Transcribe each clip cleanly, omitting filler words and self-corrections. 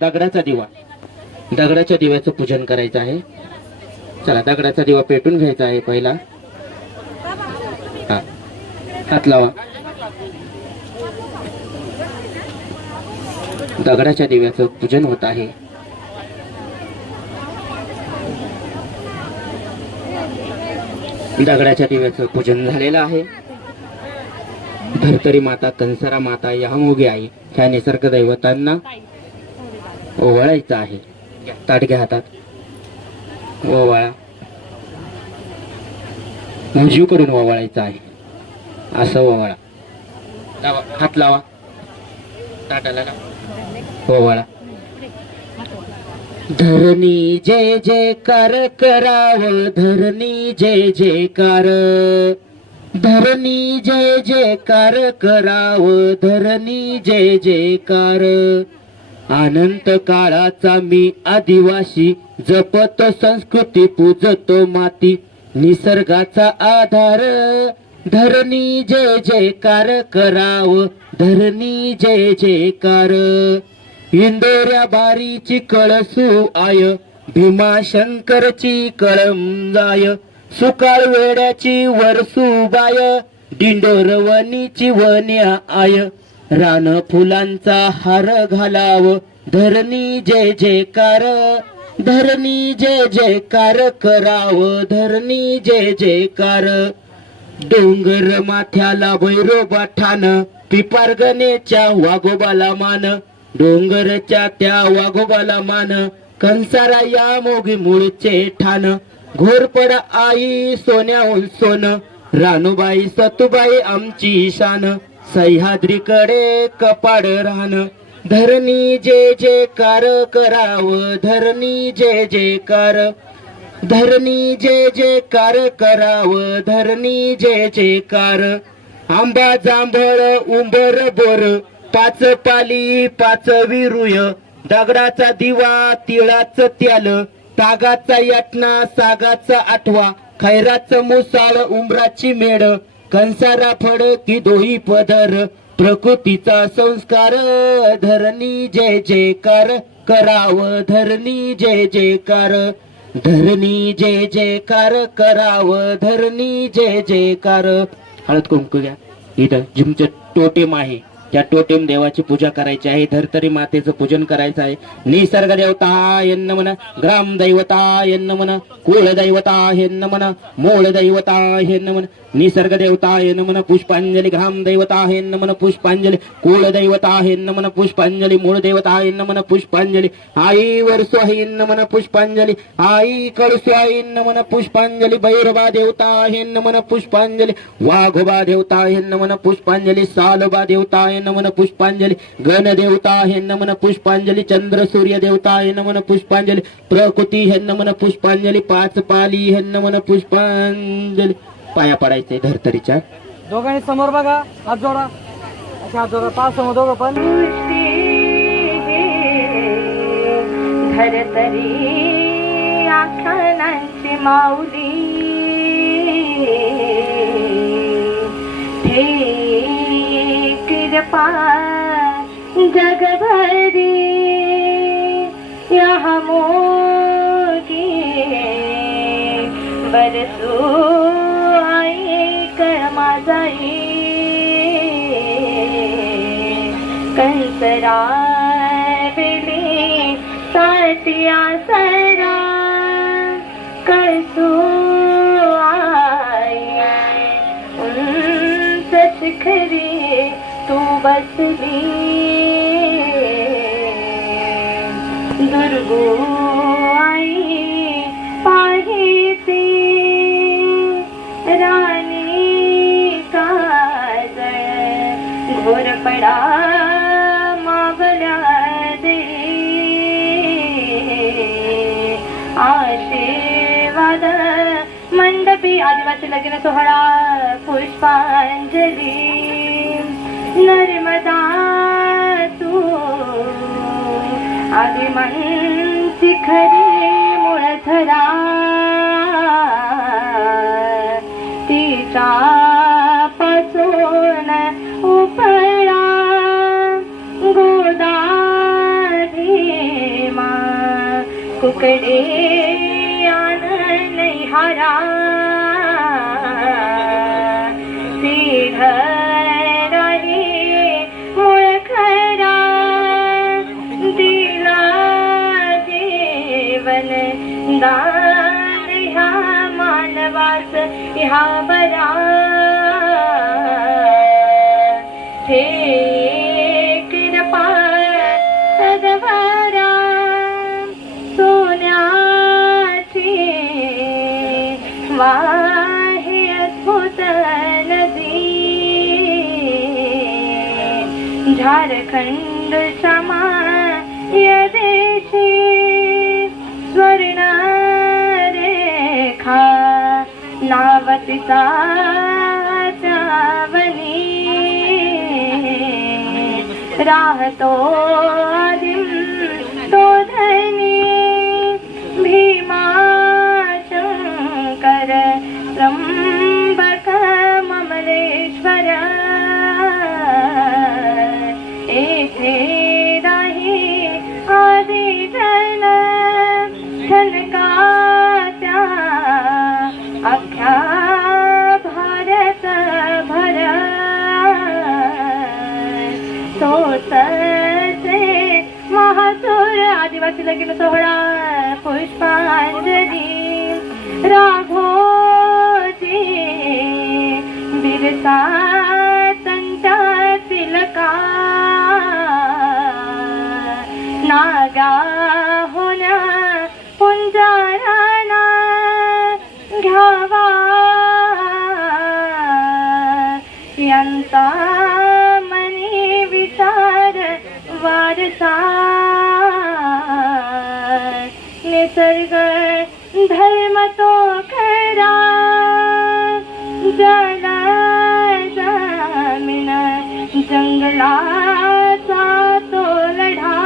दगडाचा दिवा, दगडाच्या दिव्याचं पूजन करायचं आहे. चला दगडाचा दिवा पेटून घ्यायचा आहे पहिला. हात लावा. दगडाच्या दिव्याचं पूजन होत आहे. दगडाच्या दिव्याचं पूजन झालेलं आहे. धर्तरी माता, कंसारा माता, यामोगी आई ह्या निसर्ग दैवतांना ओवाळायचं आहे. ताट घ्या हातात, ओवाळा. उजवीकडून ओवाळायचं आहे. असं ओवाळा. लावा, हात लावा ताटाला, ओवाळा. धरणी जय जयकार कराव, धरणी जय जयकार, धरणी जय जयकार कराव, धरणी जय जयकार. अनंत काळाचा मी आदिवासी, जपतो संस्कृती, पूजतो माती, निसर्गाचा आधार. धरणी जय जयकार कराव, धरणी जय जयकार. इंदोऱ्या बारीची कळसू आय, भीमाशंकरची कळमजाय, सुकाळ वेड्याची वरसूबाय, दिंडोरवणीची वन्या आय. रान फुलांचा हार घालाव, धरणी जय जयकार, धरणी जय जयकार कराव, धरणी जय जयकार. डोंगर माथ्याला भैरोबा ठाण, पिपारगणेच्या वाघोबाला मान, डोंगरच्या त्या वाघोबाला मान, कंसारा या मोगी मूळचे ठाण. घोरपड आई सोन्याहून सोन, रानूबाई सतुबाई आमची शान, सह्याद्रीकडे कपाड राहण. धरणी जय जयकार कराव, धरणी जय जयकार, धरणी जय जयकार कराव, धरणी जय जयकार. आंबा जांभळ उंबर बोर, पाच पाली पाच विरुय, दगडाचा दिवा तिळाचं त्याल, तागाचा याटना सागाचा आठवा, खैराचं मुसाळ उंबराची मेड, कंसारा फड की दोही पदर, प्रकृतीचा संस्कार. धरणी जय जयकार कराव, धरणी जय जयकार, धरणी जय जयकार कराव, धरणी जय जयकार. हळद कुंकू घ्या. इथं जिमचं टोटेम आहे, त्या टोटेम देवाची पूजा करायची आहे. धर्तरी मातेचं पूजन करायचं आहे. निसर्ग देवताय नमन, ग्राम दैवताय नमन, कुळ दैवताय नमन, मूळ दैवताय नमन. निसर्ग देवताय नमन पुष्पांजली, ग्राम दैवताय नमन पुष्पांजली, कुळ दैवताय नमन पुष्पांजली, मूळ देवताय नमन पुष्पांजली. आई वरस्वाय नमन पुष्पांजली, आई कळस्वाय नमन पुष्पांजली, भैरवा देवताय नमन पुष्पांजली, वाघोबा देवताय नमन पुष्पांजली, सालोबा देवताय नमन पुष्पांजली, गण देवताय नमन पुष्पांजली, चंद्र सूर्य देवताय नमन पुष्पांजली, प्रकृती हे नमन पुष्पांजली, पाच पाली हे नमन पुष्पांजली. पाया पडायचे धर्तरीच्या. दोघांनी समोर बघा, हात जोडा, हात जोडा, पाच समोर दोघं पण. धरतरी आख्यानांची माऊली, हे कृपा जगभरी या मोगी बरसू माझाई. कंसरा बेली साथिया सरा, कळसू आई उंच शिखरी तू बसली. दुर्गो आई पाहिती राणी घोरपडा मागल्या दे. आशीर्वाद मंडपी आदिवासी लग्न सोहळा पुष्पांजली. नर्मदा तू आदिमांची खरी मूळधरा, तिचा पासून उपळा गोड यशोदा धीमा कुकडे आनंद हारा श्रीहरी मूळ खरा दिला जीवन दान ह्या मानवास ह्या बरा हे कृपा सदवरा सोन्याची वाहे अद्भुत नदी झारखंड समा यदेशी स्वर्ण रेखा नावतिता चावनी राहतो आदिम तो धनी भीमा शंकर त्र्यंबक ममलेश्वर येथे राही आदि जन ठणकाच्या अख्ख्या भारत भर तोच से महासुर आदिवासी लगीन सोहळा पुष्पांजली राघोजी बिरसा संता तिलका नागा होण्या पुंजाराना घ्यावा यांचा मनी विचार वारसा निसर्ग धर्म तो खरा जल जमीन जंगलाचा तो लढा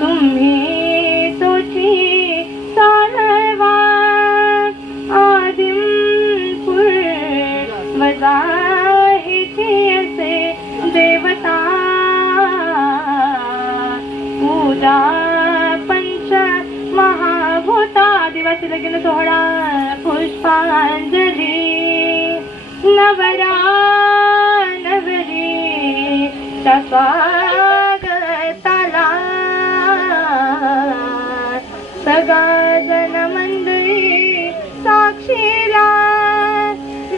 तुम्ही तोची चालवा आदिम पूर्वजा हिची असे देवता पूजा पंच महाभूता आदिवासी लगीन सोहळा पुष्पांजली नवरा नवरी स्वागताला सगळा जन मंडळी साक्षीला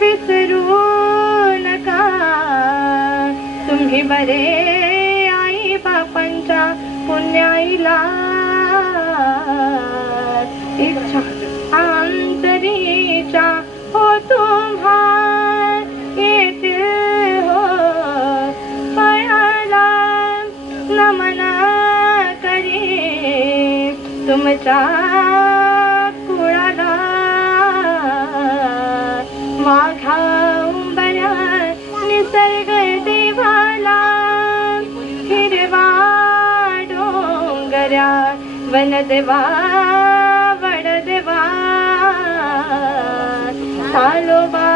विसरू नका तुम्ही बरे आई बापांच्या पुण्याईला इच्छा अंतरीच्या हो तुम्हा येतील हो पळाला नमन करी तुमच्या कुळाला वाघा उंबऱ्या निसर्ग देवाला हिरवा डोंगऱ्या वनदेवा वडदेवा सालोबा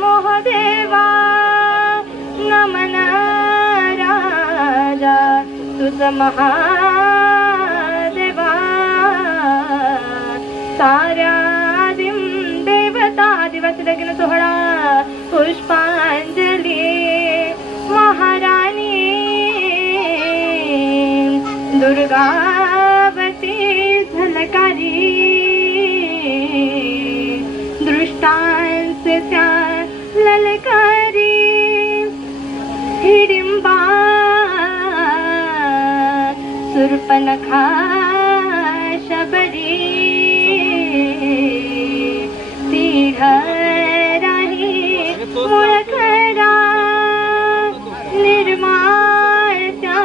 मोहदेवा नमन राजा तुझ महादेवा साऱ्या आदिम देवता आदिवासी लगीन सोहळा पुष्पांजली महाराणी दुर्गावती झलकारी दृष्टांत त्या ललकारी हिडिंबा सुर्पनखा शबरी श्रीहरी मूळ खरा निर्माळच्या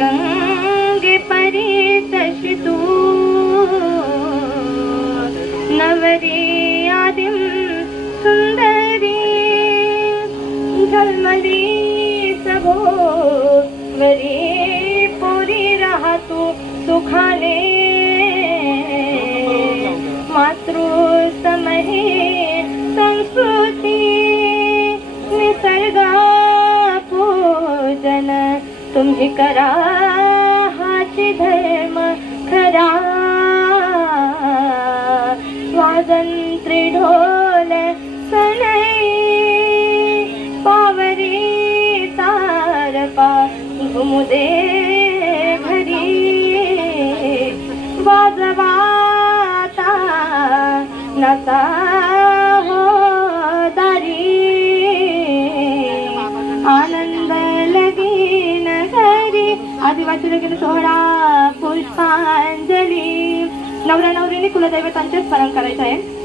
गंगे परी तशी तू नवरी आदिम सुंदरी झलमली सभोवरी पुरी राहतो सुखाने मातृ समहे संस्कृती निसर्गा तुम्ही करा हाची धर्म खरा स्वातंत्र्य ढोल सनई पावरी तारपा घुमू दे घरी वाजवाता नसा हो दारी आनंद लगीन घरी आदिवासी लगीन सोहळा पुष्पांजली नवरा नवरीने कुलदैवतांचे स्मरण करायचे आहे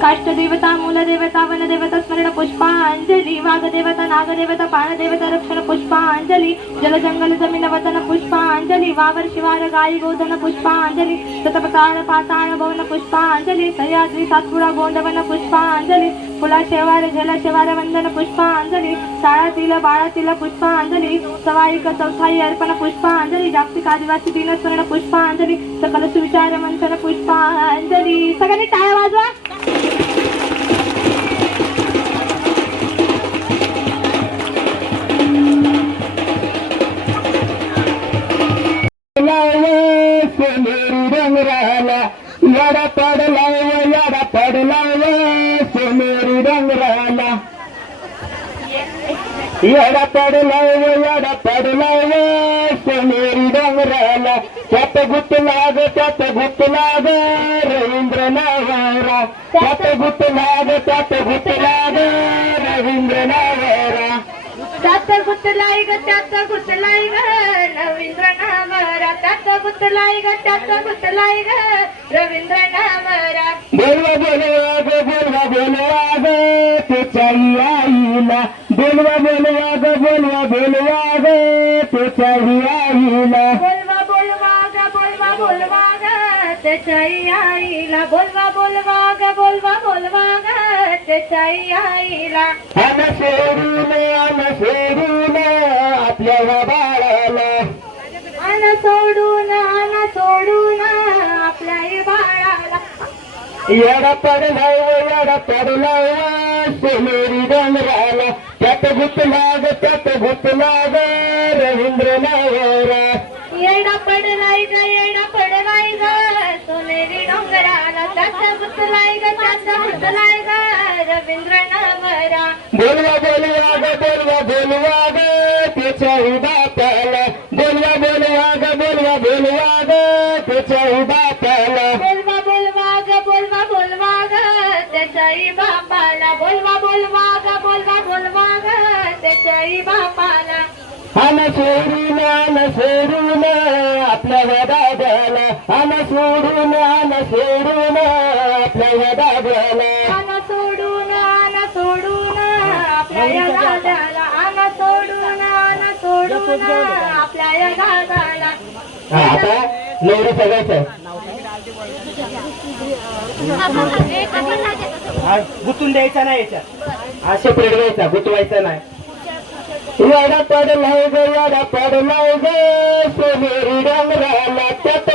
काष्टदेवता मूलदेवता वनदेवता स्मरण पुष्पांजली वाघदेवता नागदेवता पाणदेवता रक्षण पुष्पांजली जल जंगल जमीन वतन पुष्पांजली वावर शिवार गाई गोधन पुष्पांजली सतपताळ पाताळ भवन पुष्पांजली सह्याद्री सातपुडा गोंडवन पुष्पांजली फुला शेवार झेला शेवार वंदन पुष्पांजली शाळातील बाळातील पुष्पांजली सवाईक चौथाई अर्पण पुष्पांजली जागतिक आदिवासी दिन स्मरण पुष्पांजली सकल सुविचार मंथन पुष्पांजली सगळ्यांनी टाळ्या वाजवा याडा पडला सोनेरी डोंगराला याडा पडला सोनेरी डोंगराला त्यात गुट लाग रवींद्र नावारा त्यात गुट लाग रवींद्र नावारा त्यात गुतलाई ग रवींद्र नामरा त्यात गुतलाई ग रवींद्र नामरा बोलवा त्याच्या आईला बोलवा त्याच्या आईला बोलवा ग त्याच्या आईला बोलवा ग त्याच्या आईला आन सोडून आपल्या बाळाला आन सोडून आपल्या बाळाला याडा पडलाय सोनेरी डोंगराला त्यात गुत लाग रवींद्र नावारा येडा पडलाय ग सोनेरी डोंगराला त्यात गुतलाय ग रवींद्र नावरा बोलवा ग त्याच्या बापाला बोलवा ग त्याच्या बापाला बोलवा ग त्याच्याही बापाला बोलवा ग त्याच्याही बापाला आन सोडून आपल्या दादाला आन सोडून आपल्या दादाला आना सोडून आपल्या दादाला आना सोडून आपल्या दादाला आता नवरं सगळ्याचं गुतून द्यायचा नाही याच्यात हा सेपरेट घ्यायचा गुतवायचा नाही याडा पडलाय ग सोनेरी डोंगराला त्यात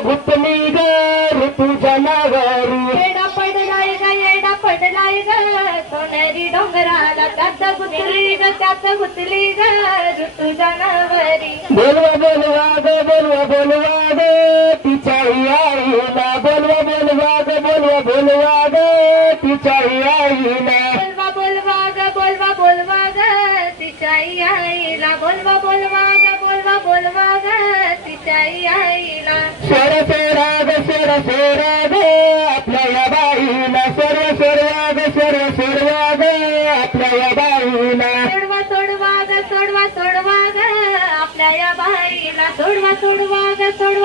गुतली ग ऋतू जनावरी येडा पडलाय ग सोनेरी डोंगराला त्यात गुतली ग ऋतू जनावरी बोलवा ग तिच्या आईला बोलवा ग तिच्या आईला बोलवा ग तिच्याई आईला बोलवा ग तिच्याई आईला सोड ग आपल्या बाईला सोडवा ग आपल्या बाईला सोडवा ग आपल्या या बाईला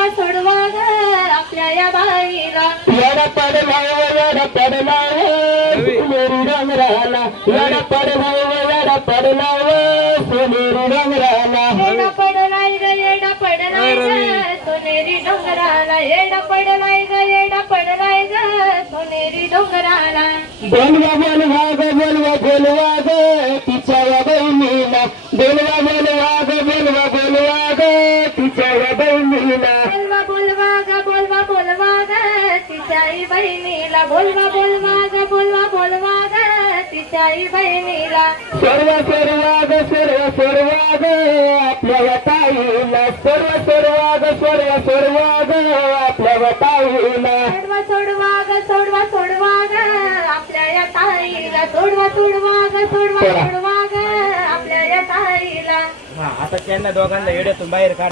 सोडवा ग आपल्या या बाईला याडा पडलाय सोनेरी डोंगराला याडा पडलाय सोनेरी डोंगराला येडा पडलाय ग सोनेरी डोंगराला येडा पडलाय ग सोनेरी डोंगराला बोलवा ग तिच्या बहिणीला बोलवा ग तिच्या बहिणीला बोलवा ग तिच्याई बहिणीला बोलवा ग तिच्याई बहिणीला सर्व ग सोडवा सोडवा ग सोडवा सोडवा ग आपल्या वताईला सोडवा सोडवा ग सोडवा सोडवा ग आपल्या या ताईला सोडवा सोडवा ग सोडवा सोडवा ग आपल्या या ताईला. आता त्यांना दोघांना येड्यातून बाहेर काढ.